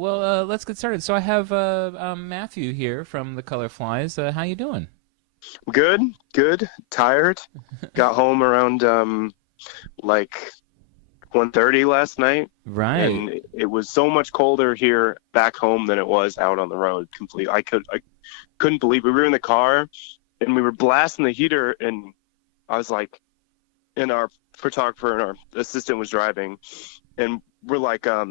Well, let's get started. So I have Matthew here from the Colourflies. How you doing? Good, good. Tired. Got home around like 1:30 last night, Right. and it was so much colder here back home than it was out on the road. I couldn't believe it. We were in the car and we were blasting the heater, and I was like, and our photographer and our assistant was driving, and we're like, I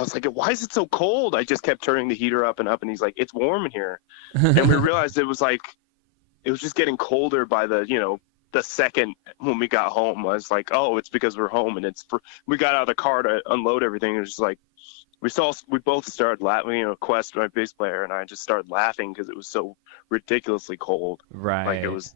was like, why is it so cold? I just kept turning the heater up and up, and he's like, it's warm in here, and we realized it was just getting colder by the second when we got home. I was like, oh, it's because we're home, and we got out of the car to unload everything. It was just like we both started laughing. Quest, my bass player, and I just started laughing because it was so ridiculously cold. Like it Right. was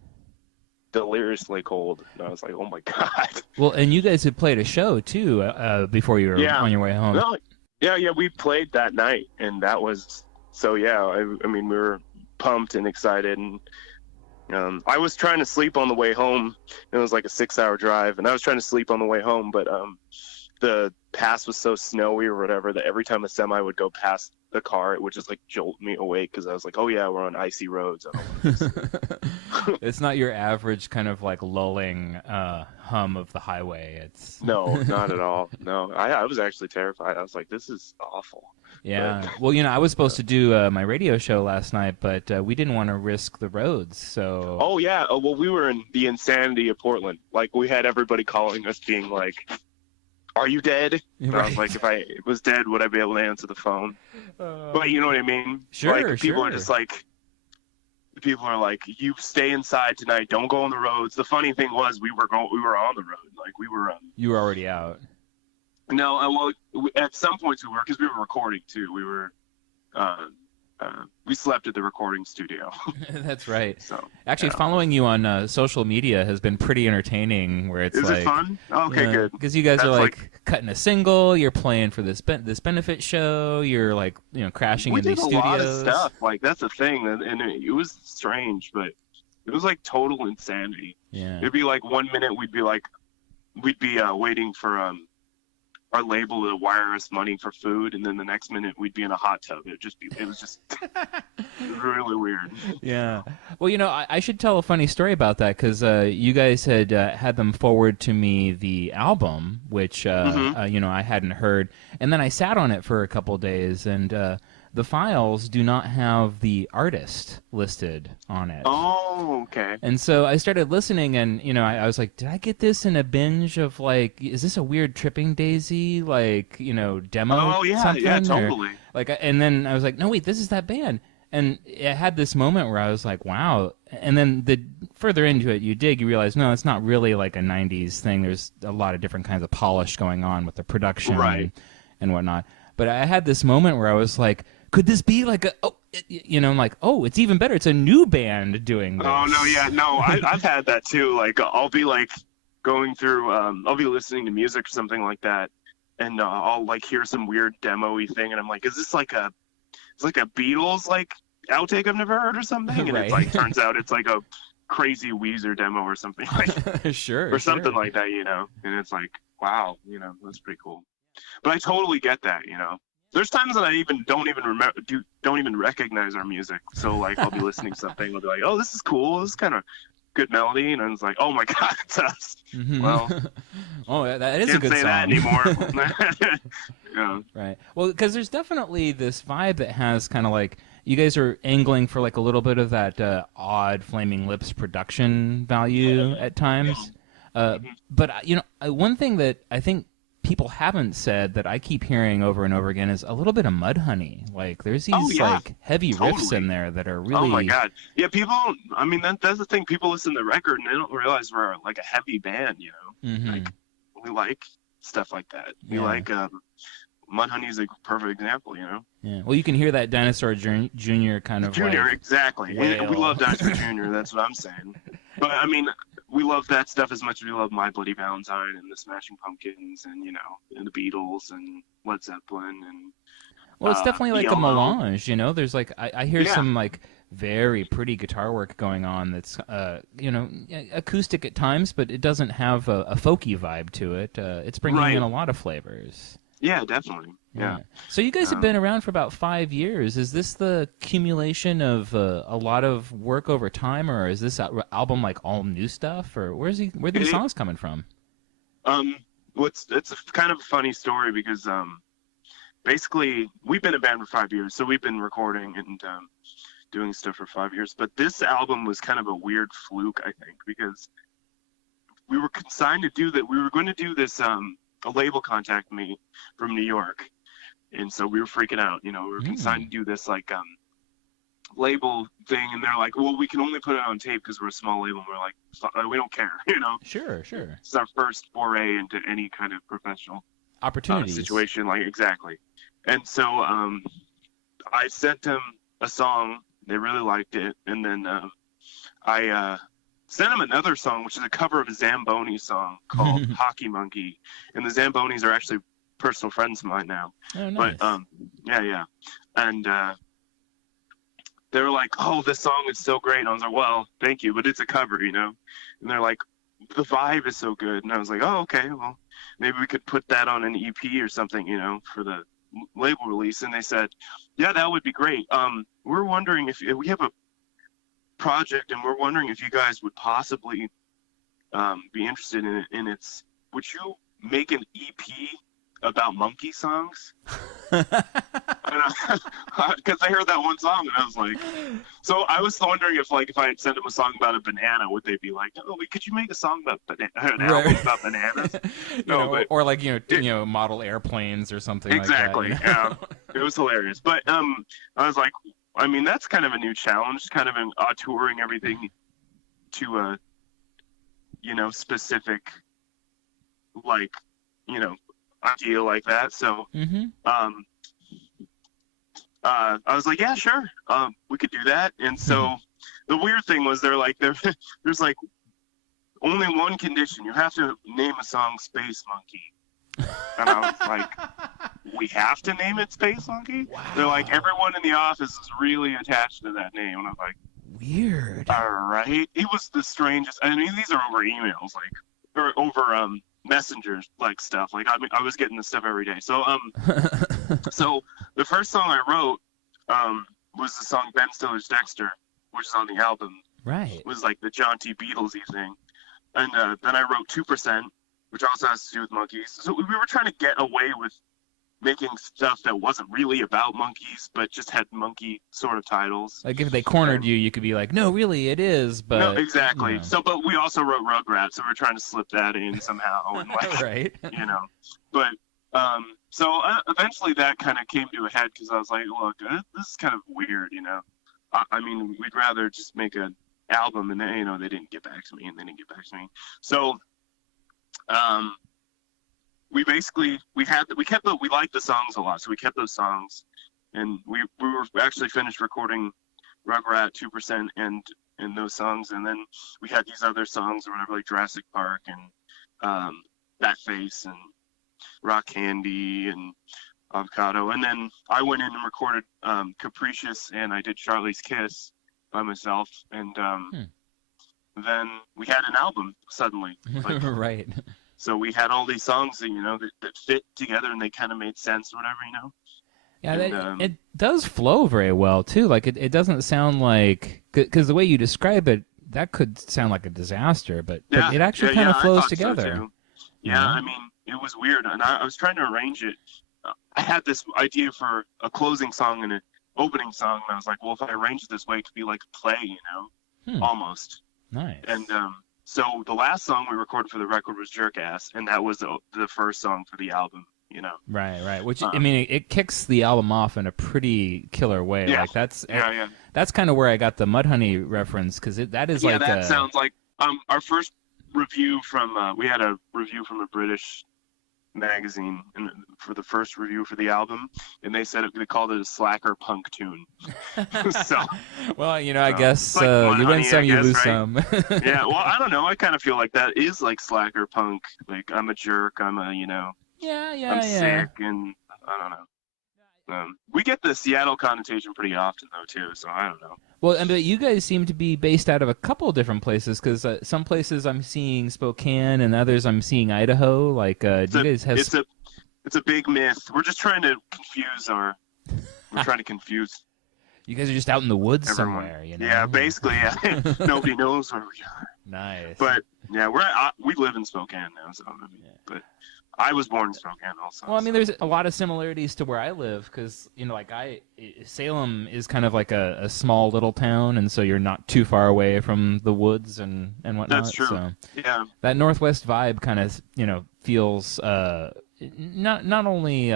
deliriously cold. And I was like, oh my god. Well, and you guys had played a show too before you were Yeah. on your way home. No. Yeah. We played that night, and that was so. Yeah. I mean, we were pumped and excited, and I was trying to sleep on the way home. It was like a 6-hour drive, and I was trying to sleep on the way home, but the pass was so snowy or whatever that every time a semi would go past the car, it would just like jolt me awake because I was like, oh yeah, we're on icy roads. I don't want this. It's not your average kind of like lulling hum of the highway. It's No, not at all. No, I was actually terrified. I was like, this is awful. yeah. But Well, I was supposed to do my radio show last night, but we didn't want to risk the roads. So oh yeah, well we were in the insanity of Portland. Like we had everybody calling us being like, are you dead? And I was like, if I was dead, would I be able to answer the phone? But you know what I mean? Sure, Like people are sure. just like, people are like, you stay inside tonight. Don't go on the roads. The funny thing was, we were on the road. Like we were. You were already out. No, well, at some points we were because we were recording too. Uh, we slept at the recording studio. That's right. So Actually, yeah. following you on social media has been pretty entertaining. Where it's Is like, it fun? Okay, good. because you guys That's are like cutting a single, you're playing for this benefit show, you're like crashing We in did these a studios. lot of stuff. Like that's the thing, and it was strange, but it was like total insanity. Yeah. It'd be like 1 minute we'd be waiting for our label to wire us money for food, and then the next minute we'd be in a hot tub. It was just really weird. Yeah. Well, I should tell a funny story about that because you guys had them forward to me the album, which I hadn't heard, and then I sat on it for a couple days, and the files do not have the artist listed on it. Oh, okay. And so I started listening, and I was like, did I get this in a binge of like, is this a weird Tripping Daisy like demo? Oh yeah, something? yeah, Or, totally. like, and then I was like, no wait, this is that band. And it had this moment where I was like, wow. And then the further into it you dig, you realize no, it's not really like a '90s thing. There's a lot of different kinds of polish going on with the production Right. and whatnot. But I had this moment where I was like, could this be like I'm like, oh, it's even better. It's a new band doing this. Oh no, yeah, no, I've had that too. Like I'll be like going through, I'll be listening to music or something like that, and I'll like hear some weird demo-y thing, and I'm like, is this it's like a Beatles like outtake I've never heard or something? And Right. it's like turns out it's like a crazy Weezer demo or something like Sure, or something sure. like that, and it's like, wow, that's pretty cool. But I totally get that. There's times that I even don't even recognize our music. So like I'll be listening to something, I'll be like, oh, this is cool. This is kind of good melody, and I was like, oh my god, it's us. Mhm. Well, Oh, that is a can't good say song. that anymore. Yeah. Right. Well, because there's definitely this vibe that has kind of like you guys are angling for like a little bit of that odd Flaming Lips production value at times. But one thing that I think people haven't said that I keep hearing over and over again is a little bit of Mudhoney. Like there's these Oh, yeah. like heavy riffs Totally. in there that are really. Oh my god. Yeah, people. I mean, that's the thing. People listen to the record and they don't realize we're like a heavy band. Mhm. Like we like stuff like that. We Yeah. like Mudhoney's a perfect example. Yeah. Well, you can hear that Dinosaur Jr. kind of Junior, like, exactly. And we wail. love Dinosaur Jr. That's what I'm saying. But I mean, we love that stuff as much as we love My Bloody Valentine and the Smashing Pumpkins and and the Beatles and Led Zeppelin and Well, it's definitely like a Yellow. melange, There's like I hear Yeah. some like very pretty guitar work going on that's acoustic at times, but it doesn't have a folky vibe to it. It's bringing Right. in a lot of flavors. Yeah, definitely. Yeah. So you guys have been around for about 5 years. Is this the accumulation of a lot of work over time, or is this album like all new stuff, or where are these It, songs coming from? um, it's a kind of a funny story because basically we've been a band for 5 years, so we've been recording and doing stuff for 5 years. But this album was kind of a weird fluke, I think, because we were consigned to do that. We were going to do this. A label contacted me from New York, and so we were freaking out. You know, we were consigned to do this like label thing, and they're like, "Well, we can only put it on tape because we're a small label." And we're like, "We don't care," you know. Sure, sure. It's our first foray into any kind of professional Opportunities. situation, like exactly. And so I sent them a song. They really liked it, and then I sent them another song, which is a cover of a Zamboni song called "Hockey Monkey," and the Zambonis are actually personal friends of mine now. Oh, nice. But yeah, and they were like, "Oh, this song is so great." And I was like, "Well, thank you, but it's a cover, you know." And they're like, "The vibe is so good," and I was like, "Oh, okay, well, maybe we could put that on an EP or something, you know, for the label release." And they said, "Yeah, that would be great. We're wondering if we have a project, and we're wondering if you guys would possibly be interested in it. And would you make an EP about monkey songs?" Because I heard that one song, and I was like, so I was wondering if I had sent them a song about a banana, would they be like, "Oh, could you make a song about an album about bananas?" No, know, but or like model airplanes or something exactly. like that. Yeah, it was hilarious. But I was like, I mean, that's kind of a new challenge, kind of touring everything to a specific like idea like that. So I was like, yeah, sure, we could do that. And so the weird thing was they're like, there's like only one condition: you have to name a song Space Monkey. And I was like, we have to name it Space Monkey? Wow. They're like, everyone in the office is really attached to that name. And I was like, weird. All right. It was the strangest. I mean, these are over emails, or over messengers, like stuff. Like, I mean, I was getting this stuff every day. So so the first song I wrote was the song Ben Stiller's Dexter, which is on the album. Right. It was like the jaunty Beatlesy thing. And then I wrote 2%, which also has to do with monkeys. So we were trying to get away with making stuff that wasn't really about monkeys, but just had monkey sort of titles. Like if they cornered you, you could be like, "No, really, it is." But no, exactly. You know. So, but we also wrote Rugrats, so we're trying to slip that in somehow, and like, right. But so eventually that kind of came to a head because I was like, look, this is kind of weird, I mean, we'd rather just make an album, and then, they didn't get back to me, and they didn't get back to me. So, we liked the songs a lot, so we kept those songs, and we were actually finished recording Rugrat 2% and those songs, and then we had these other songs or whatever, like Jurassic Park and That Face and Rock Candy and Avocado, and then I went in and recorded Capricious, and I did Charlie's Kiss by myself, and then we had an album suddenly. Like, right. So we had all these songs that, that fit together, and they kind of made sense or whatever, Yeah, it does flow very well, too. Like, it doesn't sound like... Because the way you describe it, that could sound like a disaster, but it actually kind of flows together. So yeah, I mean, it was weird, and I was trying to arrange it. I had this idea for a closing song and an opening song, and I was like, well, if I arrange it this way, it could be like a play, almost. Nice. And so the last song we recorded for the record was Jerk Ass, and that was the first song for the album, Right. Which, I mean, it kicks the album off in a pretty killer way. Yeah. Like, that's That's kind of where I got the Mudhoney reference, because that is like that sounds like our first review from we had a review from a British magazine for the first review for the album, and they said they called it a slacker punk tune. So, well, I guess like you win some, you lose right? some. Yeah, well, I don't know. I kind of feel like that is like slacker punk. Like, I'm a jerk. I'm a I'm sick, and I don't know. We get the Seattle connotation pretty often, though, too. So I don't know. Well, but you guys seem to be based out of a couple different places, because some places I'm seeing Spokane, and others I'm seeing Idaho. Like, do you guys have? it's a big myth. We're just trying to we're trying to confuse You guys are just out in the woods everyone. somewhere, you know? Yeah, basically, yeah. Nobody knows where we are. Nice. But yeah, we live in Spokane now, so I mean, but I was born in Spokane also. Well, I mean, there's a lot of similarities to where I live because, you know, like Salem is kind of like a small little town, and so you're not too far away from the woods and whatnot. That's true. So Yeah. that Northwest vibe kind of, you know, feels not only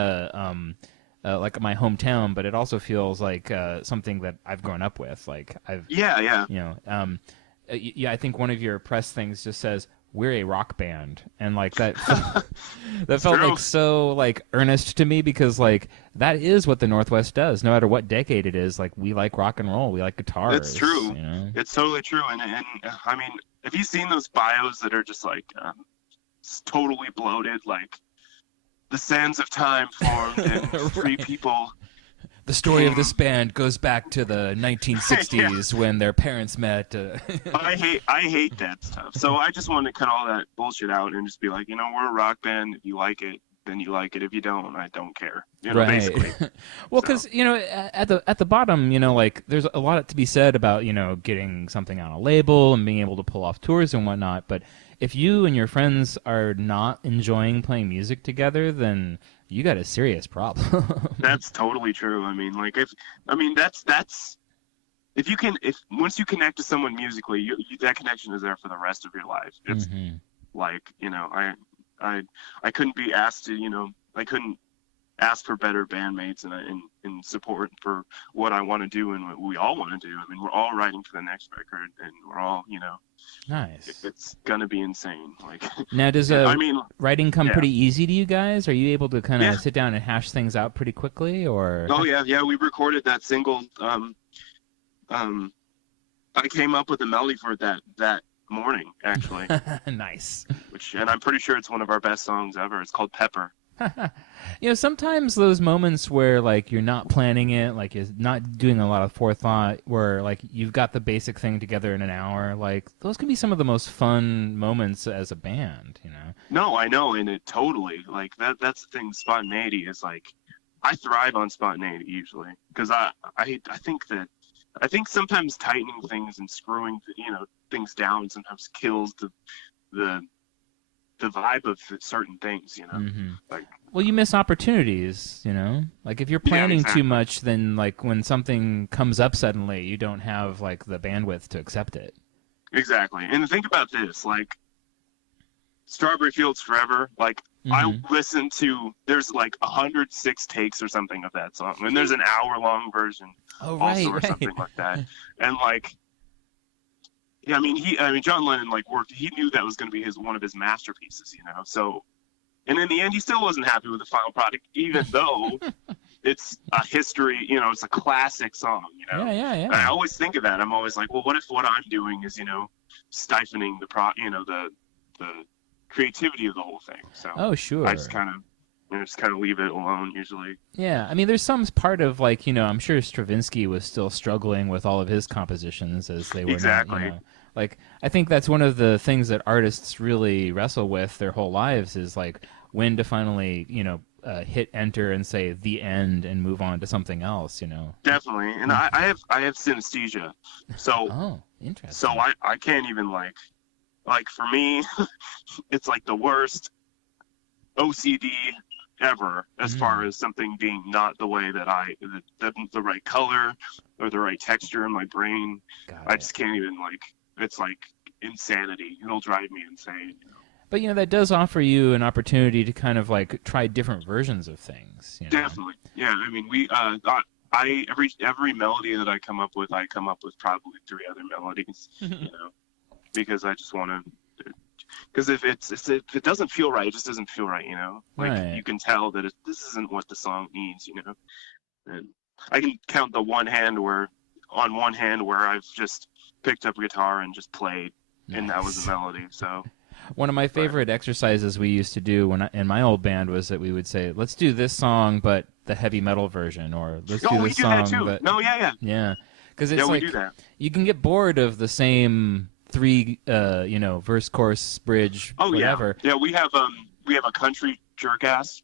like my hometown, but it also feels like something that I've grown up with. Like Yeah. you know, yeah, I think one of your press things just says we're a rock band, and like that that felt true. like so like earnest to me because like that is what the Northwest does. No matter what decade it is, like we like rock and roll, we like guitars. It's true. You know? It's totally true. And I mean, have you seen those bios that are just like totally bloated, like the sands of time formed and three people. The story of this band goes back to the 1960s when their parents met. I hate that stuff. So I just want to cut all that bullshit out and just be like, you know, we're a rock band. If you like it, then you like it. If you don't, I don't care. You know, right. basically. Well, because you know, at the bottom, you know, like there's a lot to be said about, you know, getting something on a label and being able to pull off tours and whatnot. But if you and your friends are not enjoying playing music together, then you got a serious problem. That's totally true. I mean, like that's if once you connect to someone musically, that connection is there for the rest of your life. It's like, you know, I couldn't be asked to, you know, I couldn't ask for better bandmates and support for what I want to do and what we all want to do. I mean, we're all writing for the next record, and we're all, you know, nice. It's gonna be insane. Like now, does writing come pretty easy to you guys? Are you able to kind of sit down and hash things out pretty quickly, or? Oh yeah. We recorded that single. I came up with a melody for that morning, actually. Nice. And I'm pretty sure it's one of our best songs ever. It's called Pepper. You know, sometimes those moments where like you're not planning it, like you're not doing a lot of forethought, where like you've got the basic thing together in an hour, like those can be some of the most fun moments as a band, you know? No, I know, and it totally, like that's the thing. Spontaneity is like, I thrive on spontaneity usually, because I think sometimes tightening things and screwing, you know, things down sometimes kills the vibe of certain things, you know. Like, well, you miss opportunities, you know. Like if you're planning too much, then like when something comes up suddenly, you don't have like the bandwidth to accept it. Exactly. And think about this, like Strawberry Fields Forever, like I listened to, there's like 106 takes or something of that song, and there's an hour-long version or something like that. And like, yeah, I mean, John Lennon like worked. He knew that was going to be one of his masterpieces, you know. So, and in the end, he still wasn't happy with the final product, even though it's a history. You know, it's a classic song. You know. Yeah. And I always think of that. I'm always like, well, what if what I'm doing is, you know, stifling the creativity of the whole thing? So. Oh, sure. I just kind of leave it alone usually. Yeah, I mean, there's some part of like, you know, I'm sure Stravinsky was still struggling with all of his compositions as they were exactly. not, you know, like I think that's one of the things that artists really wrestle with their whole lives is like when to finally, you know, hit enter and say the end and move on to something else, you know. Definitely, and I have synesthesia, so interesting. So I can't even like for me, it's like the worst OCD ever as far as something being not the way that the right color or the right texture in my brain. I just can't even it's like insanity. It'll drive me insane. You know? But you know that does offer you an opportunity to kind of like try different versions of things. You know? Definitely, yeah. I mean, every melody that I come up with probably 3 other melodies. You know, because I just want to. Because if it doesn't feel right, it just doesn't feel right, you know. Like you can tell that this isn't what the song needs, you know. And I can count on one hand where I've just picked up a guitar and just played, and that was a melody. So one of my favorite exercises we used to do in my old band was that we would say, "Let's do this song, but the heavy metal version," or "Let's do this song." That too. Yeah. Because it's we like do that. You can get bored of the same 3 you know, verse, chorus, bridge, whatever. Yeah, we have a country jerk ass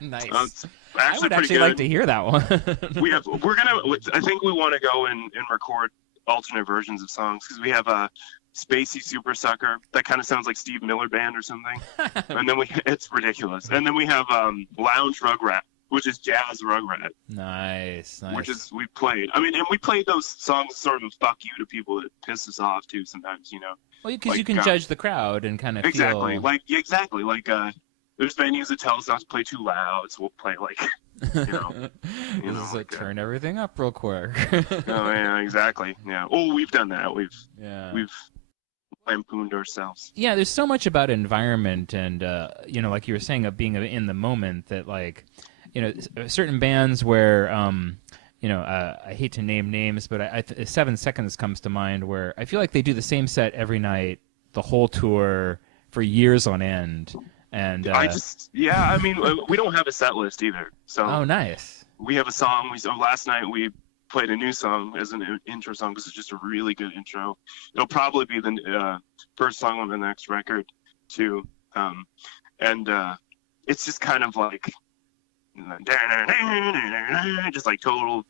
Nice. It's I actually would pretty actually like good. to hear that one. I think we want to go and record alternate versions of songs because we have a Spacey Super Sucker that kind of sounds like Steve Miller Band or something, and then it's ridiculous. And then we have Lounge Rugrat, which is jazz Rugrat, Nice. which is we played. I mean, and we played those songs sort of fuck you to people that piss us off too sometimes, you know. Well, because Like, you can judge the crowd and kind of exactly, feel. exactly. There's venues that tell us not to play too loud, so we'll play you know, This is like turn everything up real quick. Oh yeah, exactly. Yeah. Oh, we've done that. We've lampooned ourselves. Yeah, there's so much about environment and like you were saying, of being in the moment that certain bands where I hate to name names, but 7 Seconds comes to mind where I feel like they do the same set every night, the whole tour for years on end. And I mean, we don't have a set list either. So oh, nice. We have a song. Last night we played a new song as an intro song because it's just a really good intro. It'll probably be the first song on the next record too. And it's just kind of like just like total,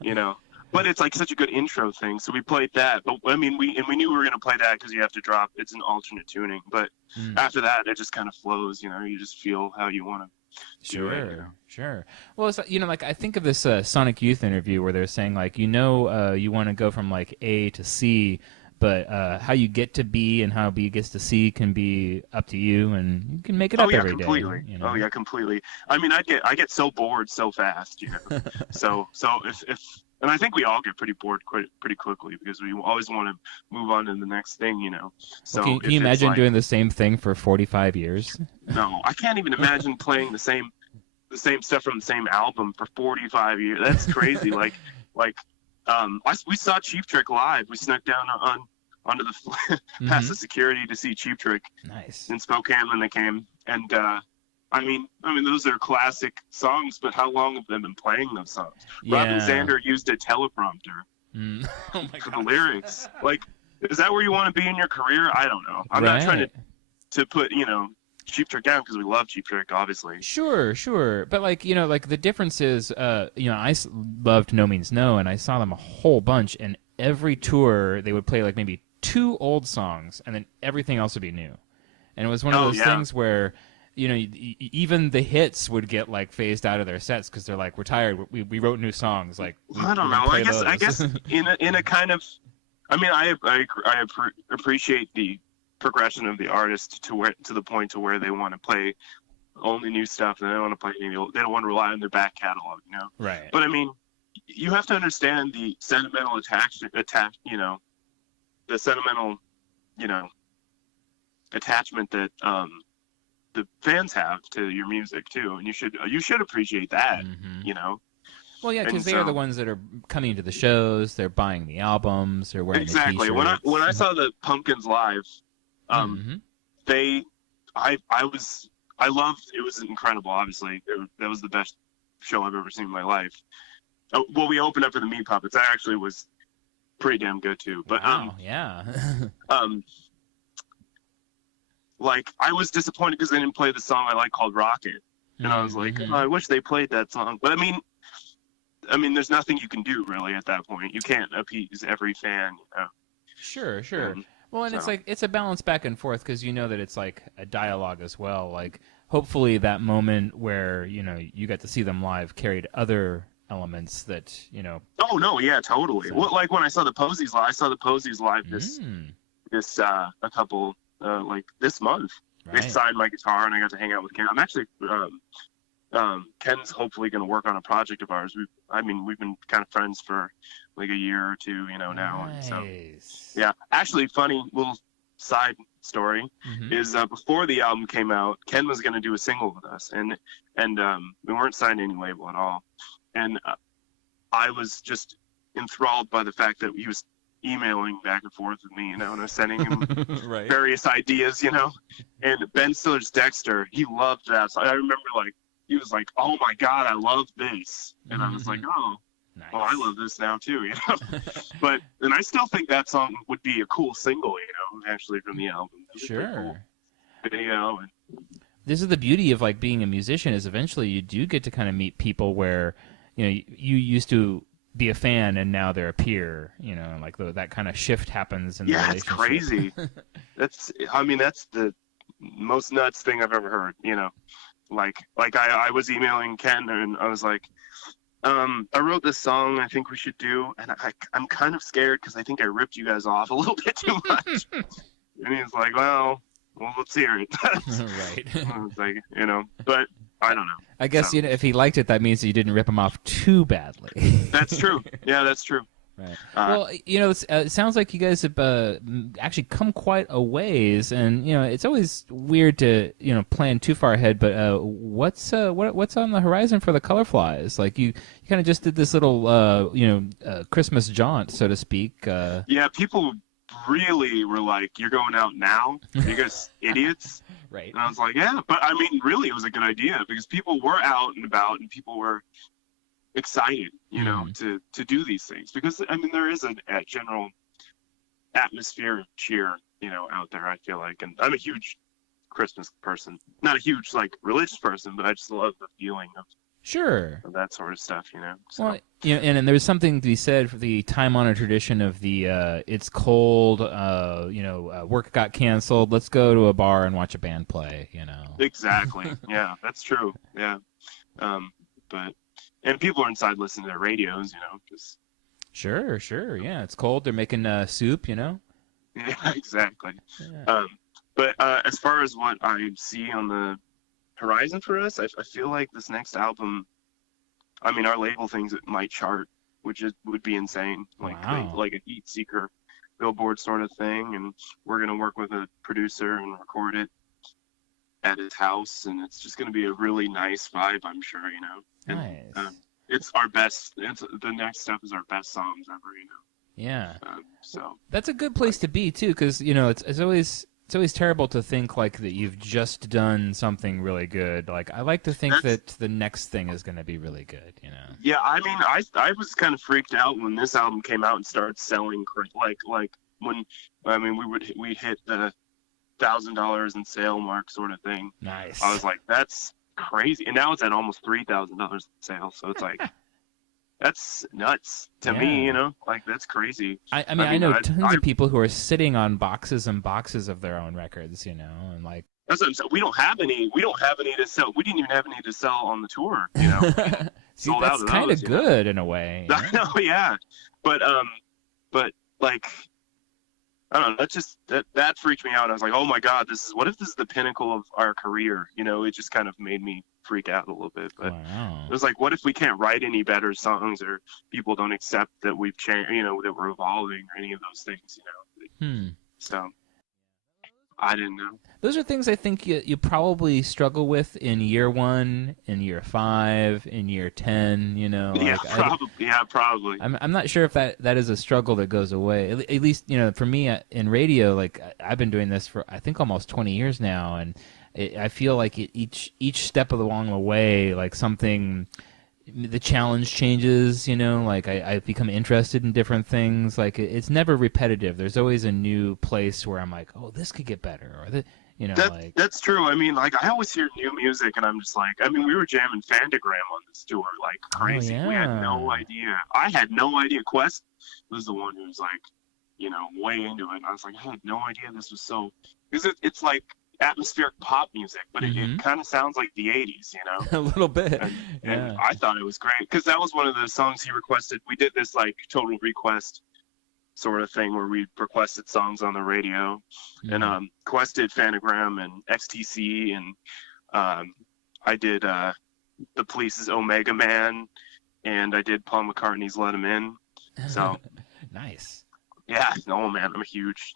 you know. But it's like such a good intro thing, so we played that. But I mean, we knew we were gonna play that because you have to drop. It's an alternate tuning, but after that, it just kind of flows. You know, you just feel how you want to do it. You know? Sure. Well, it's like I think of this Sonic Youth interview where they're saying like you want to go from like A to C, but how you get to B and how B gets to C can be up to you, and you can make it up every completely. day. You know? Oh yeah, completely. I mean, I get so bored so fast, you know. so if and I think we all get pretty bored pretty quickly because we always want to move on to the next thing, you know. So well, can you imagine doing the same thing for 45 years? No, I can't even imagine playing the same stuff from the same album for 45 years. That's crazy. We saw Cheap Trick live. We snuck down onto the past the security to see Cheap Trick. Nice. In Spokane when they came, and I mean, those are classic songs, but how long have they been playing those songs? Yeah. Robin Zander used a teleprompter for the lyrics. Like, is that where you want to be in your career? I don't know. I'm not trying to put, Cheap Trick down because we love Cheap Trick, obviously. Sure. But the difference is, I loved No Means No, and I saw them a whole bunch, and every tour they would play like maybe 2 old songs, and then everything else would be new. And it was one of those things where even the hits would get like phased out of their sets because they're like, we're tired. We wrote new songs. Like I don't know. I guess in a kind of, I mean, I appreciate the progression of the artist to the point to where they want to play only new stuff and they don't want to play any old. They don't want to rely on their back catalog, you know. Right. But I mean, you have to understand the sentimental the sentimental, attachment that the fans have to your music too, and you should appreciate that, you know. Well, yeah, because they are the ones that are coming to the shows. They're buying the albums. They're wearing exactly. the t-shirts. When I saw the Pumpkins live, I loved. It was incredible. Obviously, that was the best show I've ever seen in my life. Well, we opened up for the Meat Puppets. That actually was pretty damn good too. But yeah. Like, I was disappointed because they didn't play the song I like called Rocket. And I was like, oh, I wish they played that song. But I mean, there's nothing you can do really at that point. You can't appease every fan, you know. Sure. Well, and it's a balance back and forth because you know that it's like a dialogue as well. Like, hopefully that moment where, you got to see them live carried other elements that, Oh, no, yeah, totally. Well, like when I saw the Posies live, this a couple like this month. Right. They signed my guitar and I got to hang out with Ken. I'm actually Ken's hopefully going to work on a project of ours. We've been kind of friends for like a year or two, now. Nice. And so yeah, actually, funny little side story is before the album came out, Ken was going to do a single with us, and we weren't signed to any label at all, and I was just enthralled by the fact that he was emailing back and forth with me, and I was sending him various ideas, and Ben Stiller's Dexter, he loved that. So I remember he was like, oh my God, I love this. And I was like, oh, nice. Well, I love this now too, and I still think that song would be a cool single, actually from the album. Sure. Cool video. this is the beauty of like being a musician is eventually you do get to kind of meet people where you used to be a fan and now they're a peer, and like that kind of shift happens in the Yeah, it's relationship. crazy. I mean, that's the most nuts thing I've ever heard. Like I was emailing Ken and I was like, I wrote this song I think we should do, and I'm kind of scared because I think I ripped you guys off a little bit too much. And he's like, well, let's hear it. Right. I was like, but I don't know. I guess So, if he liked it, that means you didn't rip him off too badly. that's true. Yeah, that's true. Right. Uh, Well, it sounds like you guys have actually come quite a ways, and it's always weird to plan too far ahead. But what's on the horizon for the Colorflies? Like you kind of just did this little Christmas jaunt, so to speak. yeah, people really were like, "You're going out now? You guys idiots?" Right. And I was like, "Yeah," but I mean, really, it was a good idea because people were out and about, and people were excited, to do these things because I mean there is a general atmosphere of cheer, out there. I feel like, and I'm a huge Christmas person, not a huge like religious person, but I just love the feeling Sure. of that sort of stuff, So Well, and there's something to be said for the time-honored tradition of the it's cold, work got canceled. Let's go to a bar and watch a band play. exactly, yeah, that's true, yeah, but. And people are inside listening to their radios, because Sure, yeah. It's cold. They're making soup. yeah, exactly. Yeah. But as far as what I see on the horizon for us, I feel like this next album, I mean, our label thinks it might chart, which would be insane, Wow. like a heat seeker Billboard sort of thing. And we're gonna work with a producer and record it at his house, and it's just gonna be a really nice vibe, I'm sure, And, Nice. it's our best. The next step is our best songs ever, Yeah. So That's a good place to be too, because it's always terrible to think like that you've just done something really good. Like I like to think that the next thing is going to be really good. yeah, I mean, I was kind of freaked out when this album came out and started selling like when I mean we hit the $1,000 in sale mark sort of thing. Nice. I was like, that's crazy, and now it's at almost $3,000 in sale. So it's like that's nuts to me, like that's crazy. I mean, I know tons of people who are sitting on boxes and boxes of their own records, and like. That's what I'm saying. We don't have any to sell. We didn't even have any to sell on the tour, See, sold that's out kind of those, good in a way. I know, yeah, but like I don't know. That freaked me out. I was like, oh my god, what if this is the pinnacle of our career? It just kind of made me freak out a little bit. But Wow. it was like, what if we can't write any better songs, or people don't accept that we've changed, that we're evolving, or any of those things, So I didn't know. Those are things I think you probably struggle with in year 1, in year 5, in year 10. Yeah, probably. Yeah, probably. I'm not sure if that is a struggle that goes away. At least for me in radio, like I've been doing this for I think almost 20 years now, and I feel like each step along the way, like something. The challenge changes, like I become interested in different things. Like it's never repetitive. There's always a new place where I'm like, oh, this could get better, or that's true. I mean, like I always hear new music, and I'm just like, I mean, we were jamming Fantagram on this tour, like crazy. Oh, yeah. We had no idea. I had no idea. Quest was the one who was like, way into it. And I was like, I had no idea this was so, because it's like atmospheric pop music, but it kind of sounds like the 80s, a little bit. And Yeah. I thought it was great because that was one of the songs he requested. We did this like total request sort of thing where we requested songs on the radio, and Quest did Fanagram and XTC, and I did the Police's Omega Man, and I did Paul McCartney's Let 'Em In. So Nice. yeah, no man, I'm a huge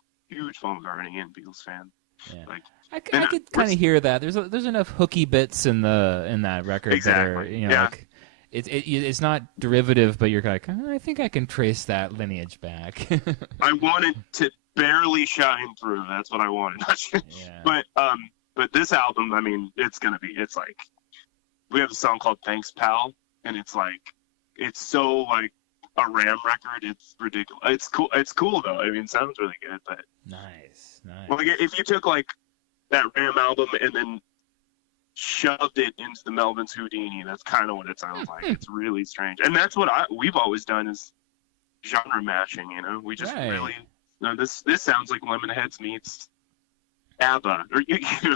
Paul McCartney and Beatles fan. Yeah. Like, I could kind of hear that. There's enough hooky bits in that record exactly. that are, like it's not derivative, but you're like, I think I can trace that lineage back. I wanted to barely shine through. That's what I wanted. Yeah. But this album, I mean, it's like we have a song called Thanks Pal, and it's so like a Ram record. It's ridiculous. It's cool though. I mean, it sounds really good, but Nice. like if you took like that Ram album and then shoved it into the Melvin's Houdini. That's kind of what it sounds like. It's really strange, and that's what we've always done is genre matching. You know, we just Right. really. No, this sounds like Lemonheads meets ABBA,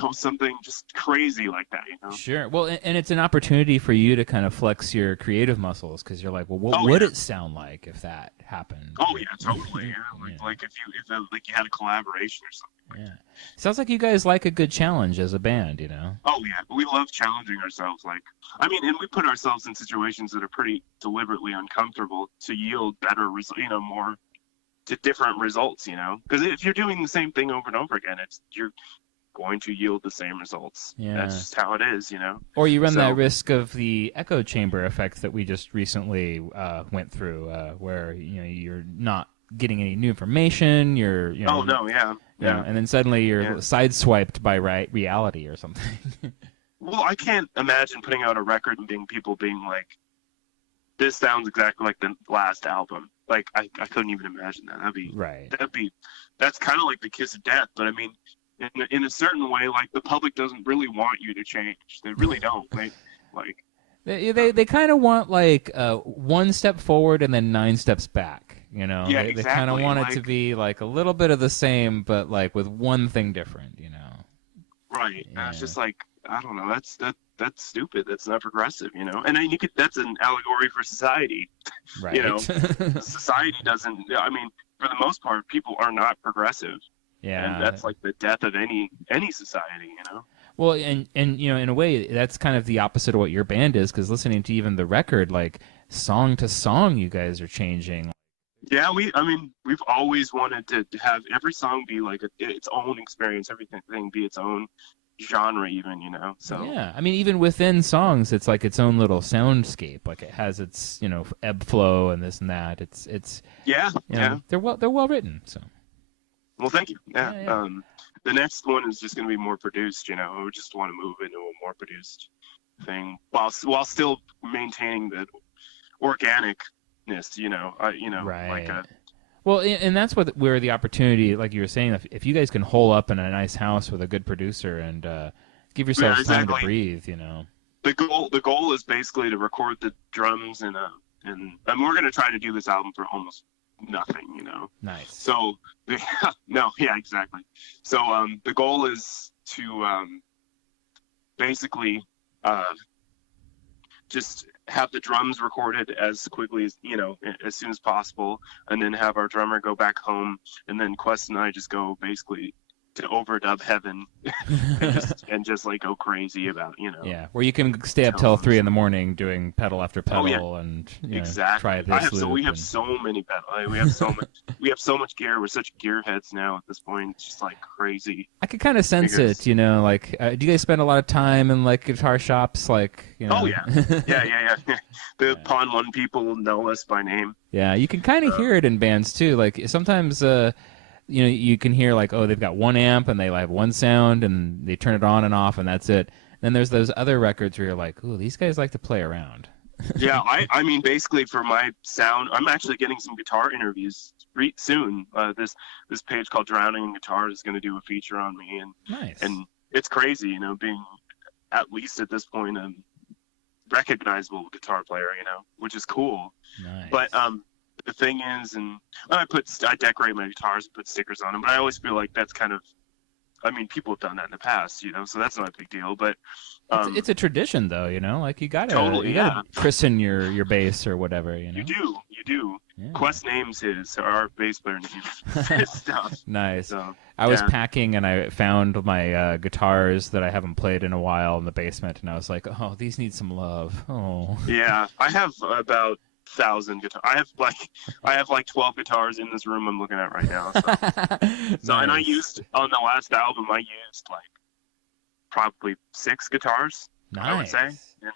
or something just crazy like that. You know. Sure. Well, and it's an opportunity for you to kind of flex your creative muscles because you're like, well, what Oh would yeah. it sound like if that happened? Oh yeah, totally. Yeah, Yeah. like if like you had a collaboration or something. Yeah. Sounds like you guys like a good challenge as a band, you know? Oh yeah, we love challenging ourselves. Like, I mean, and we put ourselves in situations that are pretty deliberately uncomfortable to yield better, more to different results. You know, because if you're doing the same thing over and over again, you're going to yield the same results. Yeah. That's just how it is. You know. Or you run So- that risk of the echo chamber effect that we just recently went through, where you're not getting any new information. Oh no, yeah. And then suddenly you're Yeah. sideswiped by reality or something. Well, I can't imagine putting out a record and people being like, "This sounds exactly like the last album." Like, I couldn't even imagine that. Right. That's kind of like the kiss of death. But I mean, in a certain way, like the public doesn't really want you to change. They really don't. They kind of want like one step forward and then 9 steps back. You know, Yeah, they kind of exactly, want it to like- be like a little bit of the same, but like with one thing different. You know. right. Yeah. It's just like, I don't know. That's stupid. That's not progressive. You know. And then that's an allegory for society. Right. You know, society doesn't. I mean, for the most part, people are not progressive. Yeah. And that's like the death of any society, you know. Well, and in a way, that's kind of the opposite of what your band is, because listening to even the record, like song to song, you guys are changing. Yeah, we've always wanted to have every song be like its own experience, everything be its own genre, even, you know. So Yeah, I mean, even within songs, it's like its own little soundscape. Like it has its ebb flow and this and that. It's yeah. they're well written. So Well, thank you. Yeah. Yeah. The next one is just going to be more produced, you know. We just want to move into a more produced thing while still maintaining the organicness, you know. Right. Like Well, and that's where the opportunity, like you were saying, if you guys can hole up in a nice house with a good producer and give yourselves time to exactly. breathe, you know. the goal is basically to record the drums and we're going to try to do this album for almost nothing, you know. Nice. So exactly. So the goal is to basically just have the drums recorded as quickly as, you know, as soon as possible, and then have our drummer go back home, and then Quest and I just go basically to overdub heaven and just like go crazy about, you know. Yeah, where you can stay up till 3 a.m. doing pedal after pedal and Exactly. try this We have so many pedals. We have so much. We have so much gear. We're such gearheads now at this point. It's just like crazy. I could kind of sense it, you know. Like, do you guys spend a lot of time in like guitar shops, like, you know? Oh yeah, yeah. The Pawn One people know us by name. Yeah, you can kind of hear it in bands too. Like sometimes, you can hear like, oh, they've got one amp and they have one sound and they turn it on and off and that's it. Then there's those other records where you're like, ooh, these guys like to play around. Yeah, I mean, basically for my sound, I'm actually getting some guitar interviews soon. This page called Drowning in Guitars is going to do a feature on me, Nice. and it's crazy, you know, being at least at this point a recognizable guitar player, you know, which is cool. Nice. But the thing is, and I decorate my guitars and put stickers on them, but I always feel like that's kind of, I mean, people have done that in the past, you know, so that's not a big deal. But it's a tradition, though, you know, like you gotta Totally, christen your bass or whatever, you know. you do. Yeah. Quest names our bass player names his stuff. Nice. So, I was yeah. packing and I found my guitars that I haven't played in a while in the basement, and I was like, oh, these need some love. Oh. Yeah, I have about 1,000 guitars. I have like 12 guitars in this room I'm looking at right now. So, and I used on the last album, I used like probably 6 guitars. Nice. I would say, and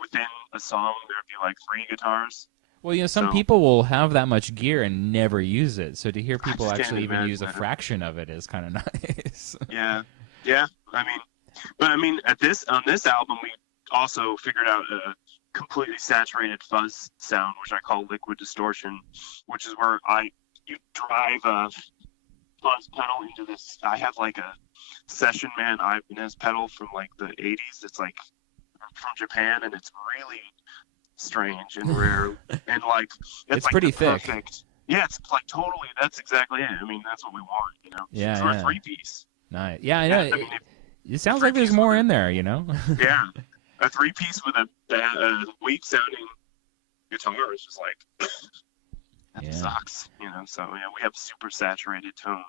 within a song there'd be like 3 guitars. Well, you know, some So- people will have that much gear and never use it. So to hear people just can't actually even imagine use a that. fraction of it is kind of nice. Yeah. I mean, on this album, we also figured out a completely saturated fuzz sound, which I call liquid distortion, which is where you drive fuzz pedal into this. I have like a Session Man Ibanez pedal from like the 80s. It's like from Japan, and it's really strange and rare, and like It's like pretty the thick. perfect. Yeah, it's like totally. That's exactly it. I mean, that's what we want, you know. Yeah, For a yeah. 3-piece. Nice. Yeah, I know. Yeah, I mean, It sounds like there's three-piece more with in there, you know? yeah, a 3-piece with a weak sounding guitar is just like that Yeah. sucks, you know. So yeah, we have super saturated tone,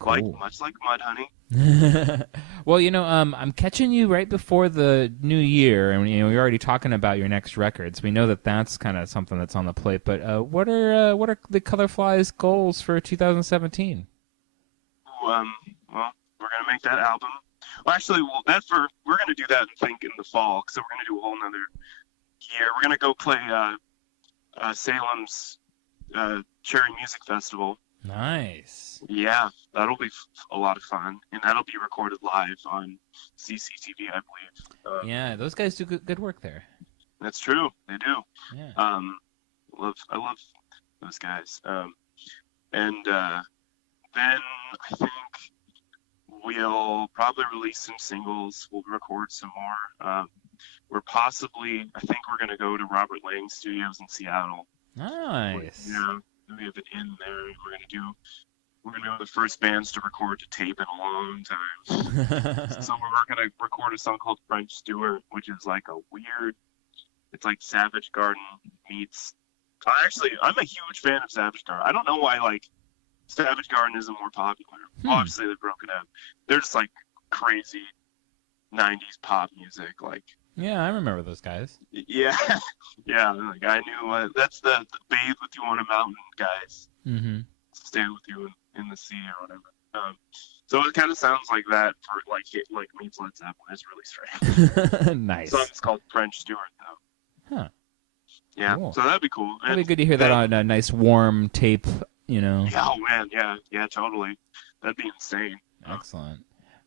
Cool. much like Mudhoney. Well, you know, I'm catching you right before the new year, and you know, we're already talking about your next records. We know that that's kind of something that's on the plate. But what are the Colorflies goals for 2017? Well, we're gonna make that album. Well, actually, we're gonna do that, I think, in the fall. So we're gonna do a whole nother year. We're gonna go play Salem's Cherry Music Festival. Nice. Yeah, that'll be a lot of fun, and that'll be recorded live on CCTV, I believe. Yeah, those guys do good work there. That's true, they do. Yeah. I love those guys. And then I think we'll probably release some singles. We'll record some more. I think we're gonna go to Robert Lang's studios in Seattle. Nice. Yeah, we have an in there. We're gonna be one of the first bands to record to tape in a long time. So we're gonna record a song called French Stewart, which is like a weird. It's like Savage Garden meets. I'm a huge fan of Savage Garden. I don't know why like Savage Garden isn't more popular. Obviously they're broken up. They're just like crazy 90s pop music, like. Yeah, I remember those guys. Yeah, yeah. Like I knew that's the bathe with you on a mountain guys. Mm-hmm. Stand with you in the sea or whatever. So it kind of sounds like that for like meets Led Zeppelin. It's really strange. Nice. The song's called French Stewart though. Huh. Yeah. Cool. So that'd be cool. It'd be good to hear that on a nice warm tape. You know. Yeah. Oh man. Yeah. Totally. That'd be insane. Excellent.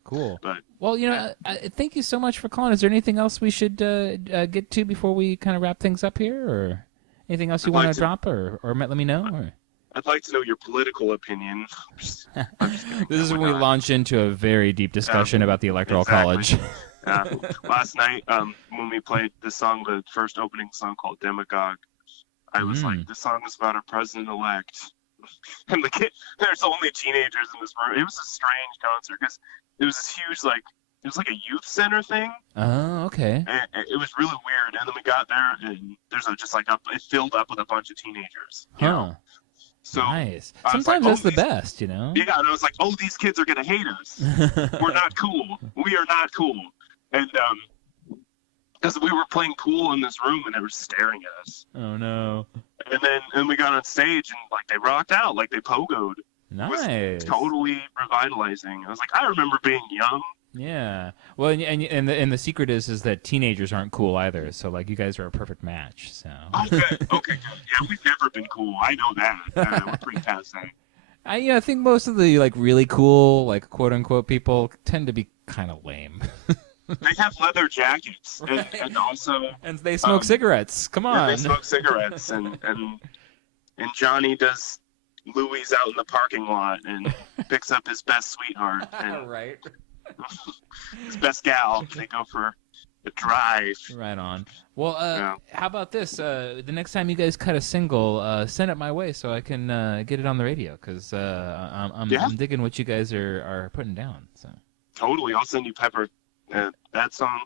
Cool. But well, you know, thank you so much for calling. Is there anything else we should get to before we kind of wrap things up here, or anything else you want to drop, or let me know? Or? I'd like to know your political opinion. I'm just kidding. This is when we launch into a very deep discussion about the Electoral College. Last night, when we played the song, the first opening song called Demagogue, I was like, this song is about our president-elect. And there's only teenagers in this room. It was a strange concert because it was this huge, like, it was like a youth center thing. Oh, okay. And it was really weird. And then we got there, and there's it filled up with a bunch of teenagers. You know? So nice. Sometimes that's the best, you know? Yeah, and I was like, oh, these kids are going to hate us. We're not cool. We are not cool. And because we were playing pool in this room, and they were staring at us. Oh, no. And then we got on stage, and like they rocked out, like they pogoed. Nice. It was totally revitalizing. I was like, I remember being young. Yeah. Well, and the secret is that teenagers aren't cool either. So like you guys are a perfect match. So. Okay, good. Yeah, we've never been cool. I know that. We're pretty past that. I think most of the like really cool, like quote unquote people tend to be kind of lame. They have leather jackets, and also and they smoke cigarettes. Come on. Yeah, they smoke cigarettes, and Johnny does Louis out in the parking lot and picks up his best sweetheart and right. his best gal. They go for a drive. Right on. Well, how about this? The next time you guys cut a single, send it my way so I can get it on the radio because I'm digging what you guys are putting down. So totally, I'll send you Pepper. That song.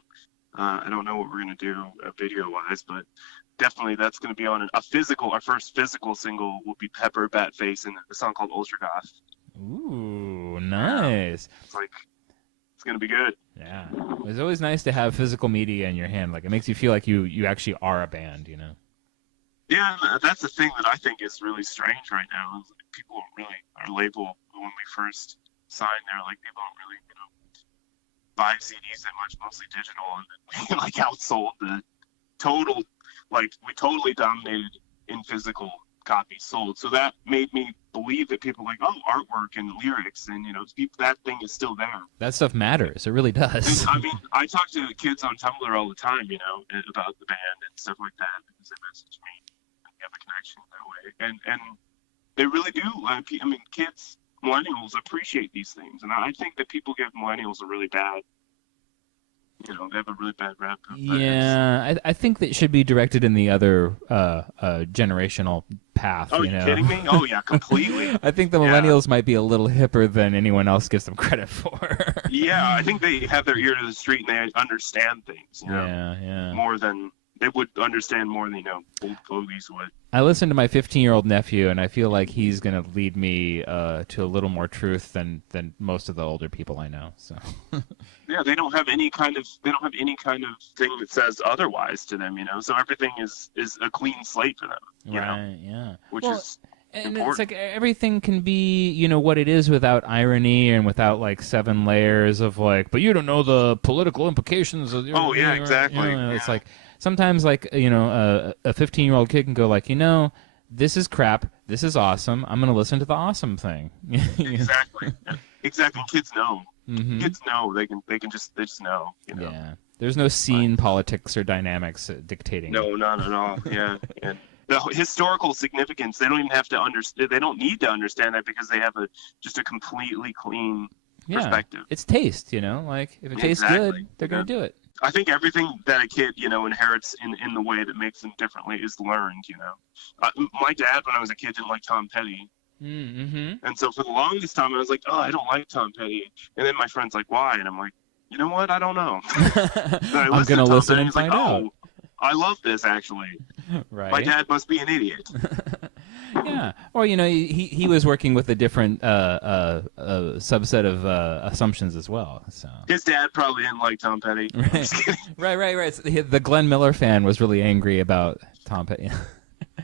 I don't know what we're gonna do video-wise, but definitely that's gonna be on a physical. Our first physical single will be Pepper, Batface, and a song called Ultra Goth. Ooh, nice. It's gonna be good. Yeah, it's always nice to have physical media in your hand. Like it makes you feel like you actually are a band, you know. Yeah, that's the thing that I think is really strange right now. Is like people don't really, our label when we first signed there, like people don't really, buy CDs that much, mostly digital, and then we like outsold the total. Like we totally dominated in physical copies sold. So that made me believe that people like, oh, artwork and lyrics and, that thing is still there. That stuff matters. It really does. And, I mean, I talk to kids on Tumblr all the time, about the band and stuff like that because they message me and we have a connection that way. And they really do. I mean, kids millennials appreciate these things, and I think that people give millennials a really bad, they have a really bad rap. Yeah, I think that should be directed in the other generational path. Oh, you kidding me? Oh yeah, completely. I think the Yeah. millennials might be a little hipper than anyone else gives them credit for. Yeah, I think they have their ear to the street and they understand things, Yeah. more than they would understand more than old fogies would. I listen to my 15-year-old nephew, and I feel like he's going to lead me to a little more truth than most of the older people I know. So. Yeah, they don't have any kind of thing that says otherwise to them, So everything is a clean slate for them, Right. Yeah. which Well, is and important. it's like everything can be, what it is without irony and without like 7 layers of like, but you don't know the political implications of. Oh yeah, exactly. It's Yeah. like sometimes like a 15-year-old kid can go like, this is crap. This is awesome. I'm gonna listen to the awesome thing. Exactly. Exactly. Kids know. Hmm. Kids know. They just know. Yeah. There's no scene politics or dynamics dictating. No, not at all. Yeah. And the historical significance, they don't even have to understand. They don't need to understand that because they have just a completely clean perspective. It's taste, like if it tastes Exactly. good, they're gonna do it. I think everything that a kid, inherits in the way that makes them differently is learned. My dad, when I was a kid, didn't like Tom Petty. Mm-hmm. And so for the longest time, I was like, oh, I don't like Tom Petty. And then my friend's like, why? And I'm like, you know what? I don't know. I'm gonna listen and find out. Oh, I love this actually. Right. My dad must be an idiot. Yeah. Or he was working with a different subset of assumptions as well. So. His dad probably didn't like Tom Petty. I'm just kidding. Right. So the Glenn Miller fan was really angry about Tom Petty.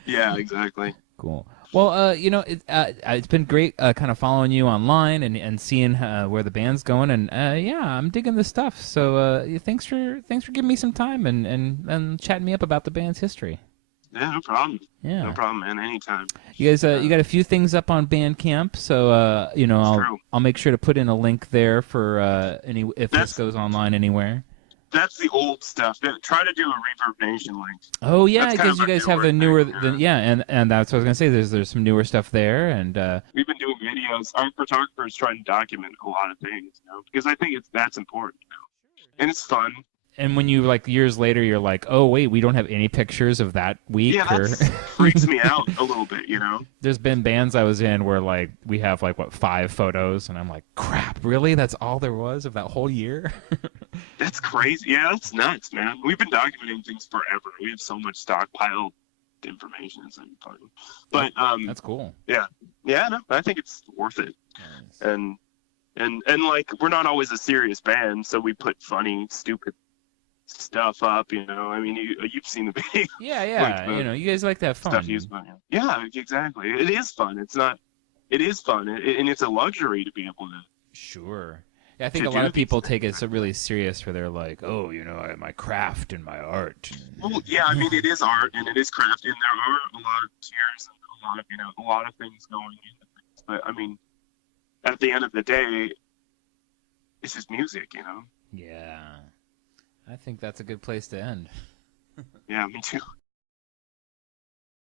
Yeah, exactly. Cool. Well, it's been great kind of following you online and seeing where the band's going, and yeah, I'm digging this stuff. So thanks for giving me some time and chatting me up about the band's history. Yeah, no problem. Yeah. No problem, man. Anytime. You guys, you got a few things up on Bandcamp, so true. I'll make sure to put in a link there for if this goes online anywhere. That's the old stuff. Try to do a Reverb Nation link. Oh yeah, That's kind because of you a guys have newer the newer, thing, and that's what I was gonna say. There's some newer stuff there, and We've been doing videos. Our photographer is trying to document a lot of things, because I think that's important, and it's fun. and when you like years later, you're like, oh wait, we don't have any pictures of that week. Yeah, that freaks me out a little bit, There's been bands I was in where like we have like 5 photos, and I'm like, crap, really? That's all there was of that whole year? That's crazy. Yeah, that's nuts, man. We've been documenting things forever. We have so much stockpiled information. It's funny. But That's cool. yeah, no, I think it's worth it. Nice. And like we're not always a serious band, so we put funny, stupid stuff up. I mean, you've seen the video. Yeah. Like you guys like to have fun. stuff used, yeah, exactly. It is fun. It is fun, and it's a luxury to be able to. Sure. Yeah, I think to a lot do of people these take it so really serious where they're like, oh, my craft and my art. Well, yeah, I mean, it is art and it is craft, and there are a lot of tears and a lot of things going into things. But I mean, at the end of the day, it's just music, Yeah. I think that's a good place to end. Yeah, me too.